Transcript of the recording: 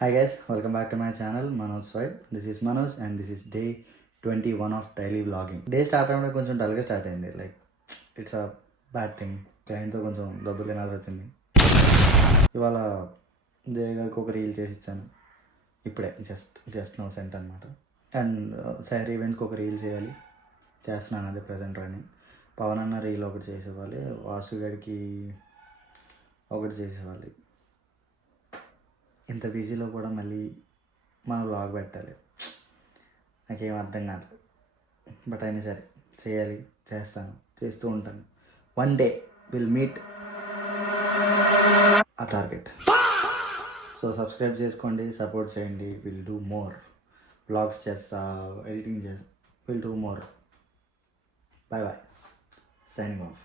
Hi guys, welcome back to my channel Manoj Swipe. This is Manoj and this is day 21 of daily vlogging. Day start avడం కొంచెం డల్గా start అయింది. Like it's a bad thing. క్లయింట్తో కొంచెం డబ్బులు తినాల్సి వచ్చింది. ఇవాళ జయ గారికి ఒక రీల్ చేసి ఇచ్చాను. ఇప్పుడే జస్ట్ నో సెంట్ అనమాట. అండ్ శారీ ఈవెంట్కి ఒక రీల్ చేయాలి, చేస్తున్నాను. అదే ప్రజెంట్ రన్నింగ్. పవన్ అన్న రీల్ ఒకటి చేసేవాళ్ళు, వాసు గడికి ఒకటి చేసేవాళ్ళు. ఇంత బిజీలో కూడా మళ్ళీ మనం వ్లాగ్ పెట్టాలి, నాకేం అర్థం కాదు. బట్ అయినా సరే చేయాలి, చేస్తాను, చేస్తూ ఉంటాను. One day will meet a target. So subscribe చేసుకోండి, సపోర్ట్ చేయండి. విల్ డూ మోర్ వ్లాగ్స్ చేస్తా, ఎడిటింగ్ చేస్తా, will do more. Bye bye, signing of.